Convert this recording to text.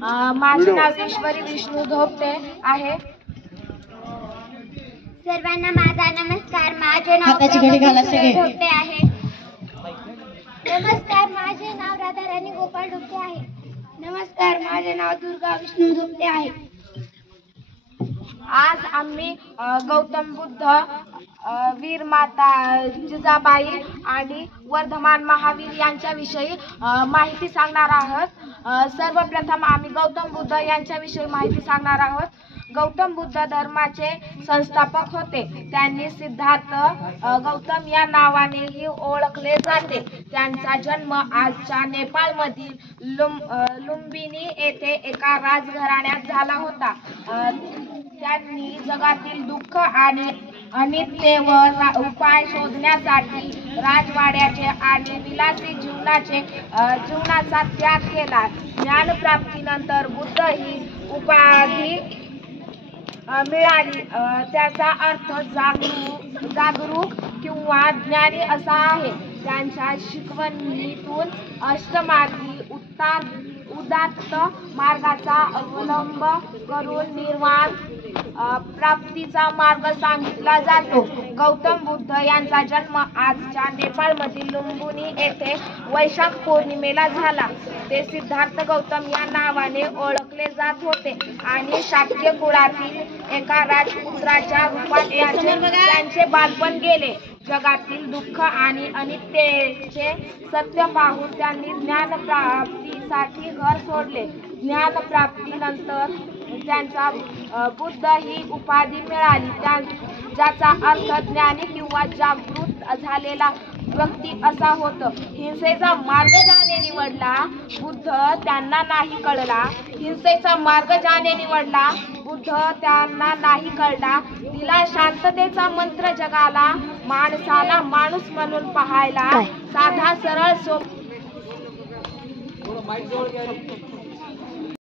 माझे नाव ईश्वरी विष्णू धोपटे आहे. सर्वांना माझा नमस्कार. माझे नाव धोपटे आहे. नमस्कार, माझे नाव राधाराणी गोपाळ धोपटे आहे. नमस्कार, माझे नाव दुर्गा विष्णू धोपटे आहे. आज आम्ही गौतम बुद्ध, वीर माता जिजाबाई आणि वर्धमान महावीर यांच्याविषयी माहिती सांगणार आहोत. सर्वप्रथम आम्ही गौतम बुद्ध यांच्याविषयी माहिती सांगणार आहोत. गौतम बुद्ध धर्माचे संस्थापक होते. त्यांनी सिद्धार्थ गौतम या नावानेही ओळखले जाते. त्यांचा जन्म आजच्या नेपाळमधील लुंबिनी येथे एका राजघराण्यात झाला होता. त्यांनी जगातील दुःख आणि अनित्यतेवर उपाय शोधण्यासाठी राजवाड्याचे आणि विलासी जीवनाचा त्याग केला. ज्ञानप्राप्तीनंतर बुद्ध ही उपाधी मिळाली. त्याचा अर्थ जागरूक किंवा ज्ञानी असा आहे. त्यांच्या शिकवणीतून अष्टमार्गी उदात्त मार्गाचा अवलंब करून निर्वाण प्राप्तीचा मार्ग सांगितला जातो. गौतम बुद्ध यांचा जन्म आजच्या नेपाळमधील लुंबिनी येथे वैशाख पौर्णिमेला झाला. ते सिद्धार्थ गौतम या नावाने ओळखले जात होते आणि शाक्य कुळातील एका राजपुत्राच्या रूपात त्यांचे बालपण गेले. जगातील दुःख आणि अनित्यतेचे सत्य पाहून त्यांनी ज्ञानप्राप्तीसाठी घर सोडले. ज्ञानप्राप्तीनंतर त्यांचा बुद्ध ही उपाधी मिळाली, ज्याचा अर्थ ज्ञानी किंवा जागृत झालेला व्यक्ती असा होतो. हिंसेचा मार्ग ज्याने निवडला बुद्ध त्यांना नाही कळला. हिंसेचा मार्ग ज्याने निवडला बुद्ध त्यांना नाही कळला. दिला शांततेचा मंत्र जगाला, माणसाला माणूस म्हणून पाहायला, साधा सरळ